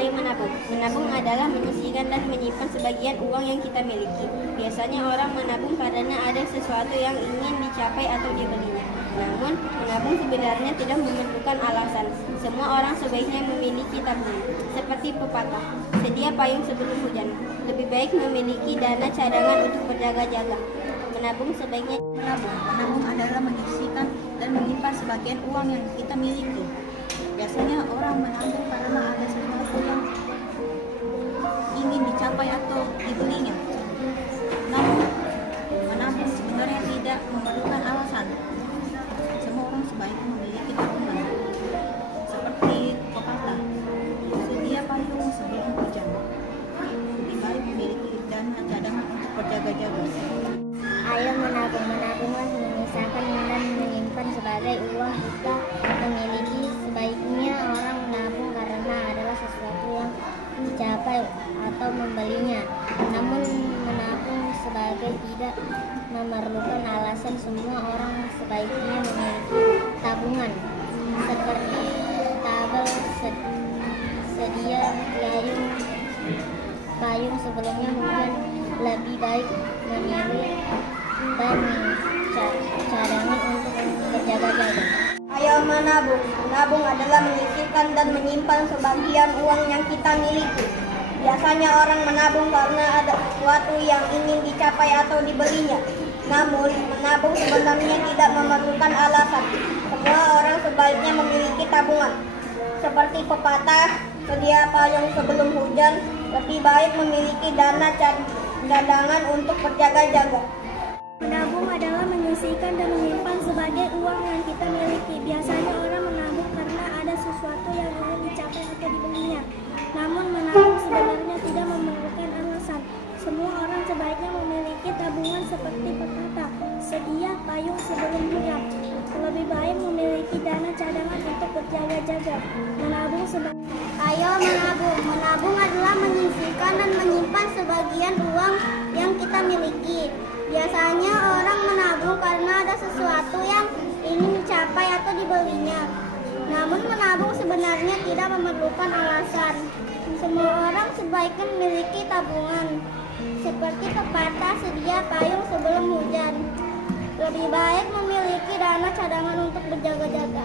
Ayo menabung. Menabung adalah menyisihkan dan menyimpan sebagian uang yang kita miliki. Biasanya orang menabung karena ada sesuatu yang ingin dicapai atau dibelinya. Namun, menabung sebenarnya tidak memerlukan alasan. Semua orang sebaiknya memiliki tabungan. Seperti pepatah, sedia payung sebelum hujan. Lebih baik memiliki dana cadangan untuk berjaga-jaga. Menabung sebaiknya Menabung adalah menyisihkan dan menyimpan sebagian uang yang kita miliki. Biasanya orang menabung karena ada sesuatu yang ingin dicapai atau dibelinya. Namun, menabung sebenarnya tidak memerlukan alasan. Semua orang sebaiknya memiliki tabungan. Seperti pepatah, sedia payung sebelum hujan. Lebih baik memiliki dana cadangan untuk berjaga-jaga. Ayo menabung. Menabunglah menyisakan dan menyimpan sebagai uang kita memiliki. Sebaiknya orang menabung karena adalah sesuatu yang dicapai atau membelinya. Namun menabung sebagai tidak memerlukan alasan. Semua orang sebaiknya memiliki tabungan. Seperti tabel sedia payung sebelumnya hujan. Lebih baik memilih dan cadangan untuk berjaga-jaga. Ayo menabung. Menabung adalah menyisihkan dan menyimpan sebagian uang yang kita miliki. Biasanya orang menabung karena ada sesuatu yang ingin dicapai atau dibelinya. Namun, menabung sebenarnya tidak memerlukan alasan. Semua orang sebaiknya memiliki tabungan. Seperti pepatah, sedia payung sebelum hujan. Lebih baik memiliki dana cadangan untuk berjaga-jaga. Menabung adalah menyisihkan dan menyimpan sebagai uang yang kita miliki. Biasanya orang menabung karena ada sesuatu yang ingin dicapai atau dibelinya. Namun menabung sebenarnya tidak memerlukan alasan. Semua orang sebaiknya memiliki tabungan seperti pepatah, sedia payung sebelum hujan. Lebih baik memiliki dana cadangan untuk berjaga-jaga. Menabung Ayo menabung. Menabung adalah menyisihkan dan menyimpan sebagian uang yang kita miliki. Biasanya orang menabung karena ada sesuatu yang ingin dicapai atau dibelinya. Namun menabung sebenarnya tidak memerlukan alasan. Semua orang sebaiknya memiliki tabungan. Seperti pepatah, sedia payung sebelum hujan. Lebih baik memiliki dana cadangan untuk berjaga-jaga.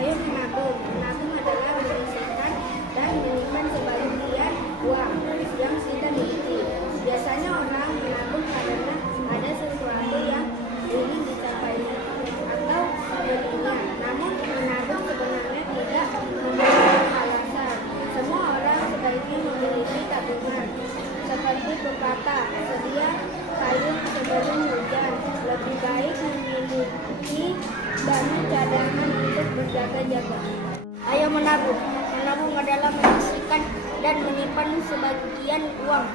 Ayo menabung. Menabung adalah menyisihkan dan menyimpan sebagian uang yang kita miliki. Biasanya orang menabung karena ada sesuatu yang ingin dicapai atau dibelinya. Namun menabung sebenarnya tidak memerlukan alasan. Semua orang sebaiknya memiliki tabungan. Seperti pepatah, sedia payung sebelum hujan. Lebih baik memiliki dana cadangan untuk berjaga-jaga. Ayo menabung. Menabung adalah menyisihkan dan menyimpan sebagian uang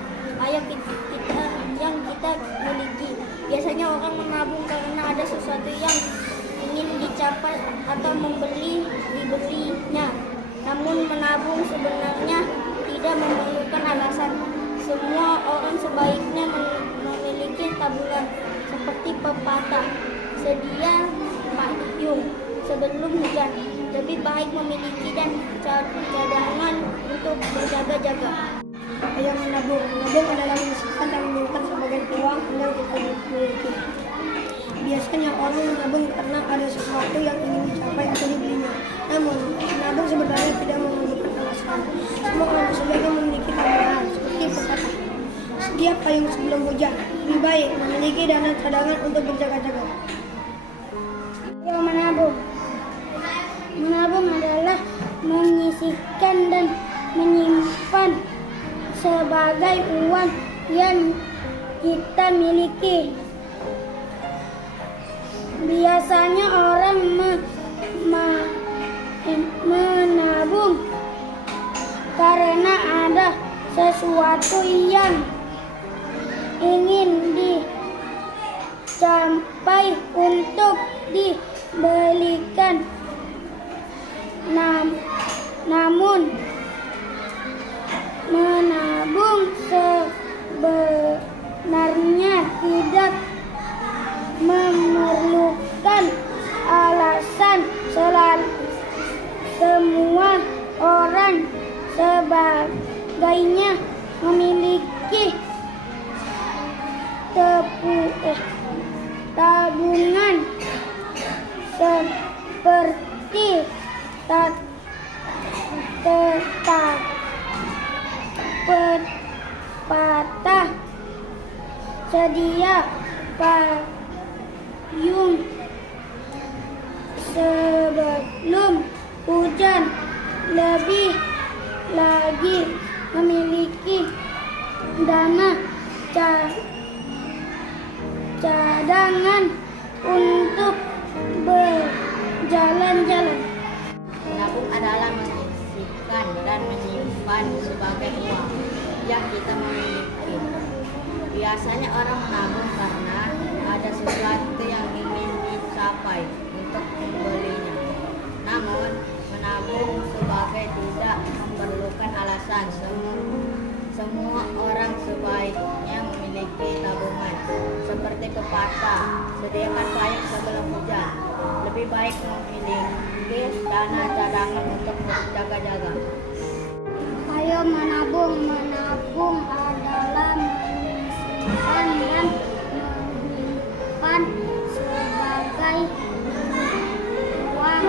yang kita miliki. Biasanya orang menabung karena ada sesuatu yang ingin dicapai atau dibelinya. Namun menabung sebenarnya tidak memerlukan alasan. Semua orang sebaiknya memiliki tabungan. Seperti pepatah, sedia payung sebelum hujan. Lebih baik memiliki dan cadangan untuk berjaga-jaga. Ayo menabung. Menabung adalah menyisihkan dan menyimpan sebagian uang yang kita miliki. Biasanya orang menabung karena ada sesuatu yang ingin dicapai atau dibelinya. Namun, menabung sebenarnya tidak memerlukan alasan. Semua orang sebaiknya memiliki tabungan. Seperti pepatah, sedia payung sebelum hujan. Lebih baik memiliki dana cadangan untuk berjaga-jaga. Ayo menabung. Menabung adalah menyisihkan dan menyimpan sebagai uang yang kita miliki. Biasanya orang menabung karena ada sesuatu yang ingin dicapai untuk dibelikan. Namun menabung sebenarnya tidak memerlukan alasan. Semua orang sebagainya memiliki tabungan seperti pepatah sedia payung sebelum hujan, lebih lagi memiliki dana cadangan untuk berjalan-jalan. Menabung adalah menyisihkan dan menyimpan sebagai uang yang kita memiliki. Biasanya orang menabung karena ada sesuatu yang ingin dicapai untuk membelinya. Namun, menabung sebagai tidak memerlukan alasan. Semua orang sebaiknya memiliki tabungan. Seperti pepatah, sediakan payung sebelum hujan. Lebih baik memiliki dana cadangan untuk berjaga-jaga. Ayo menabung. Menabung adalah menyisihkan dan menyimpan sebagai uang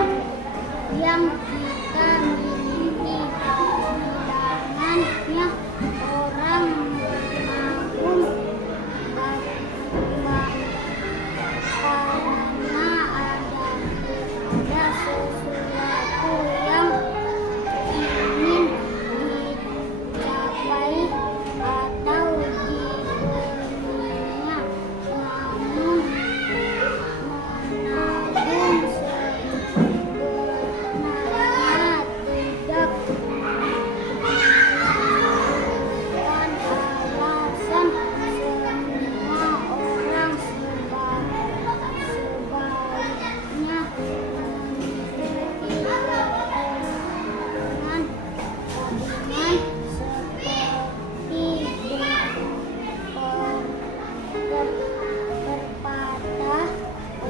yang kita miliki. Cadangannya orang menabung karena ada sesuatu yang ingin dicapai atau dibelinya. Namun menabung sebenarnya tidak memerlukan alasan. Semua orang sebaiknya memiliki tabungan seperti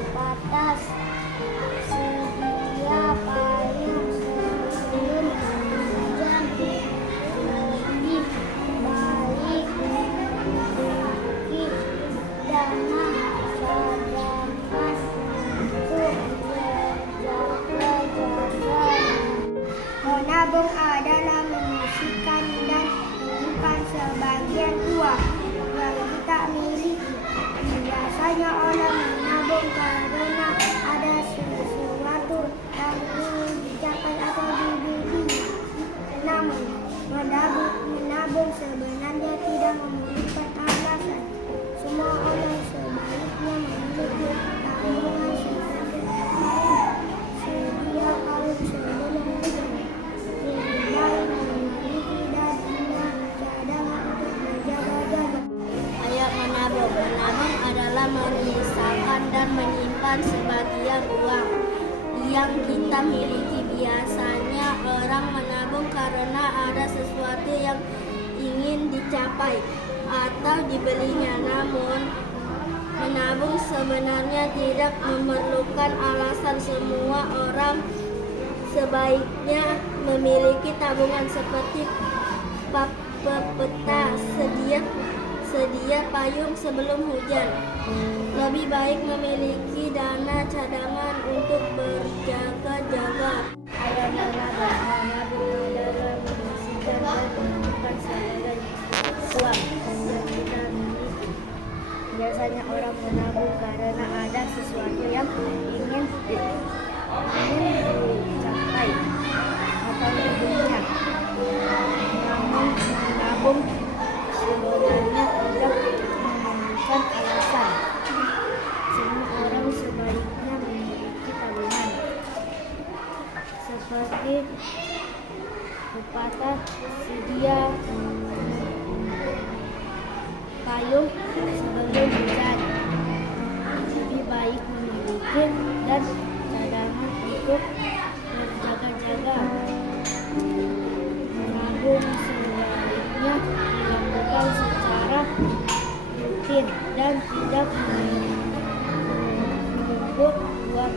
pepatah sedia payung sebelum hujan. Lebih baik memiliki dana cadangan untuk berjaga-jaga. Menabung adalah menyisihkan dan menyimpan sebagian uang yang kita miliki. Biasanya orang menabung karena ada sesuatu yang ingin dicapai atau dibeli. Namun, menabung sebenarnya tidak memerlukan alasan. Semua orang sebaiknya memiliki tabungan seperti sedia payung sebelum hujan. Lebih baik memiliki dana cadangan untuk berjaga-jaga. Ayo menabung. Menabung adalah menyisakan dan menyimpan sebagian uang yang kita miliki. Biasanya orang menabung karena ada sesuatu yang ingin dicapai atau dibelinya. Namun, menabung sebenarnya tidak memerlukan alasan. Semua orang sebaiknya memiliki tabungan seperti pepatah sedia payung sebelum hujan. Lebih baik memiliki dana cadangan untuk berjaga-jaga. Ayo menabung. Menabung adalah menyisihkan dan menyimpan sebagai uang yang kita miliki. Biasanya orang menabung karena ada sesuatu yang ingin dicapai atau dibelinya. Namun menabung sebenarnya tidak memerlukan alasan. Semua orang sebaiknya memiliki tabungan seperti pepatah sedia payung sebelum hujan. Lebih baik memiliki dan cadangan untuk berjaga-jaga. Menabung sebaiknya dilakukan secara rutin dan tidak menunggu uang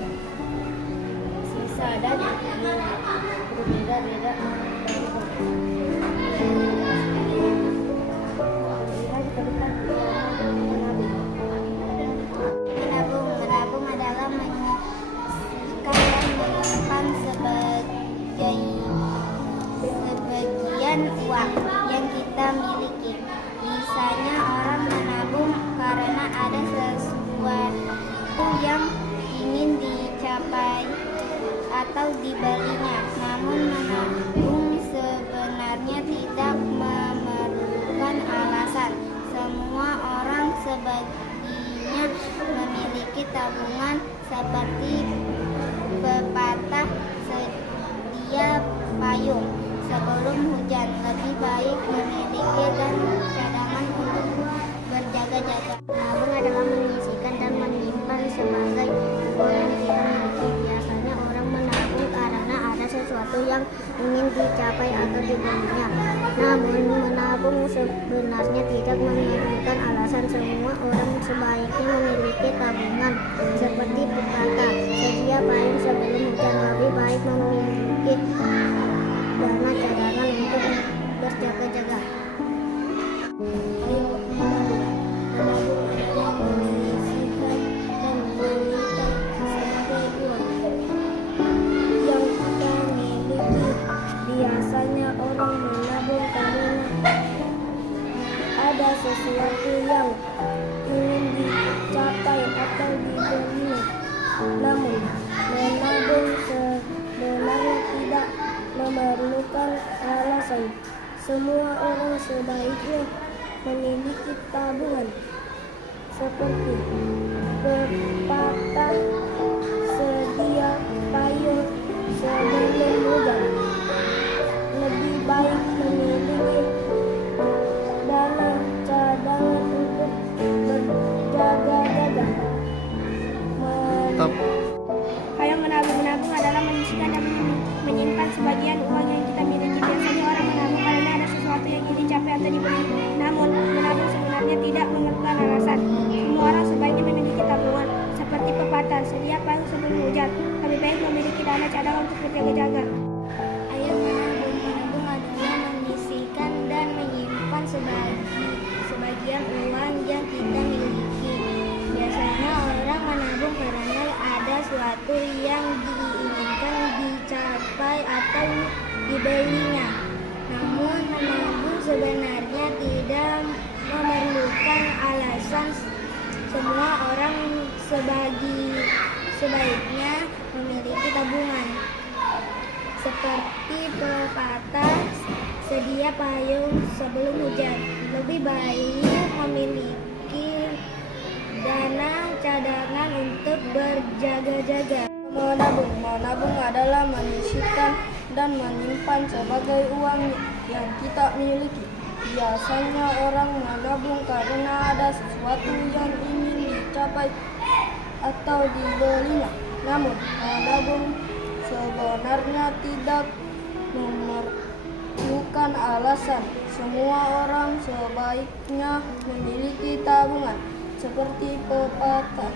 sisa dan berbeda-beda. Menabung adalah menyisihkan dan menyimpan sebagian uang yang kita miliki. Biasanya orang menabung karena ada sesuatu yang ingin dicapai atau dibelinya. Namun menabung sebenarnya tidak memerlukan alasan. Semua orang sebagiannya memiliki tabungan seperti pepatah sedia payung sebelum hujan. Lebih baik memiliki dan cadangan untuk berjaga-jaga. Menabung adalah menyisihkan dan menyimpan sebagai uang yang kita miliki. Biasanya orang menabung karena ada sesuatu yang ingin dicapai atau dibelinya. Namun menabung sebenarnya tidak memerlukan alasan. Semua orang sebaiknya memiliki tabungan seperti pepatah sedia payung sebelum hujan. Lebih baik memiliki dana cadangan untuk berjaga-jaga. Menabung adalah menyisihkan dan menyimpan sebagai uang yang kita miliki. Biasanya orang menabung karena ada sesuatu yang ingin dicapai atau dibelinya. Namun menabung sebenarnya tidak memerlukan alasan. Semua orang sebaiknya memiliki tabungan seperti pepatah sedia payung sebelum hujan. Lebih baik memiliki dana cadangan untuk berjaga-jaga. Menabung adalah menyisihkan dan menyimpan sebagian uang yang kita miliki. Biasanya orang menabung karena ada sesuatu yang ingin dicapai atau dibeli. Namun menabung sebenarnya tidak memerlukan alasan. Semua orang sebaiknya memiliki tabungan seperti pepatah sedia payung sebelum hujan. Lebih baik memiliki dana cadangan untuk berjaga-jaga. Ayo menabung. Menabung adalah menyisihkan dan menyimpan sebagian uang yang kita miliki. Biasanya orang menabung karena ada sesuatu yang diinginkan dicapai atau dibelinya. Namun menabung sebenarnya tidak memerlukan alasan. Semua orang sebaiknya memiliki tabungan seperti pepatah sedia payung sebelum hujan. Lebih baik memiliki dana cadangan untuk berjaga-jaga. Menabung adalah menyisihkan dan menyimpan sebagai uang yang kita miliki. Biasanya orang menabung karena ada sesuatu yang ingin dicapai atau dibelinya. Namun menabung sebenarnya tidak memerlukan alasan. Semua orang sebaiknya memiliki tabungan seperti pepatah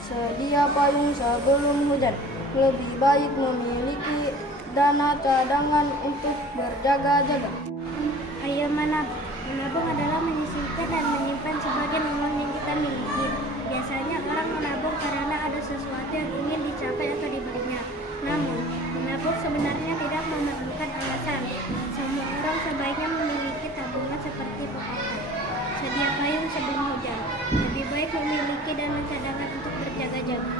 sedia payung sebelum hujan. Lebih baik memiliki dana cadangan untuk berjaga-jaga. Ayo menabung. Menabung adalah menyisihkan dan menyimpan sebagian uang yang kita miliki. Biasanya orang menabung karena ada sesuatu yang ingin dicapai atau dibelinya. Namun menabung sebenarnya tidak memerlukan alasan. Semua orang sebaiknya memiliki tabungan seperti pepatah sedia payung sebelum hujan. Lebih baik memiliki dana cadangan untuk berjaga-jaga.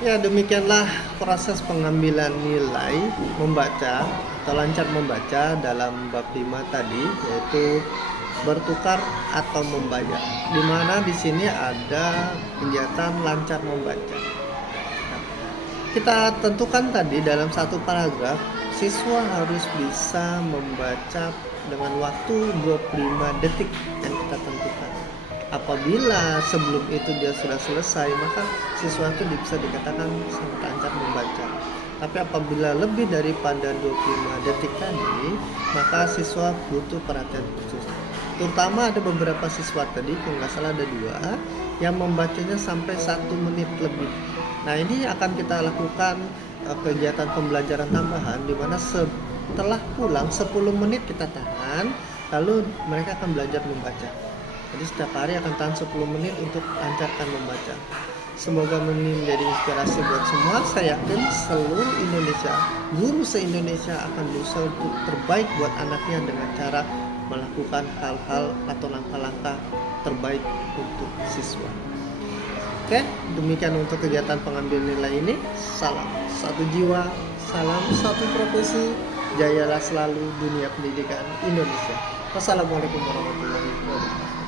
Ya, demikianlah proses pengambilan nilai membaca atau lancar membaca dalam bab 5 tadi, yaitu bertukar atau membayar. Di mana di sini ada kegiatan lancar membaca. Kita tentukan tadi dalam satu paragraf, siswa harus bisa membaca dengan waktu 25 detik yang kita tentukan. Apabila sebelum itu dia sudah selesai, maka siswa itu bisa dikatakan sangat lancar membaca. Tapi apabila lebih daripada 25 detik tadi, maka siswa butuh perhatian khusus. Terutama ada beberapa siswa tadi, kalau nggak salah ada 2, yang membacanya sampai 1 menit lebih. Nah, ini akan kita lakukan kegiatan pembelajaran tambahan di mana setelah pulang 10 menit kita tahan, lalu mereka akan belajar membaca. Jadi setiap hari akan tahan 10 menit untuk lancarkan membaca. Semoga ini menjadi inspirasi buat semua. Saya yakin seluruh Indonesia, guru se-Indonesia akan berusaha untuk terbaik buat anaknya dengan cara melakukan hal-hal atau langkah-langkah terbaik untuk siswa. Oke, demikian untuk kegiatan pengambil nilai ini. Salam satu jiwa, salam satu profesi, jayalah selalu dunia pendidikan Indonesia. Wassalamualaikum warahmatullahi wabarakatuh.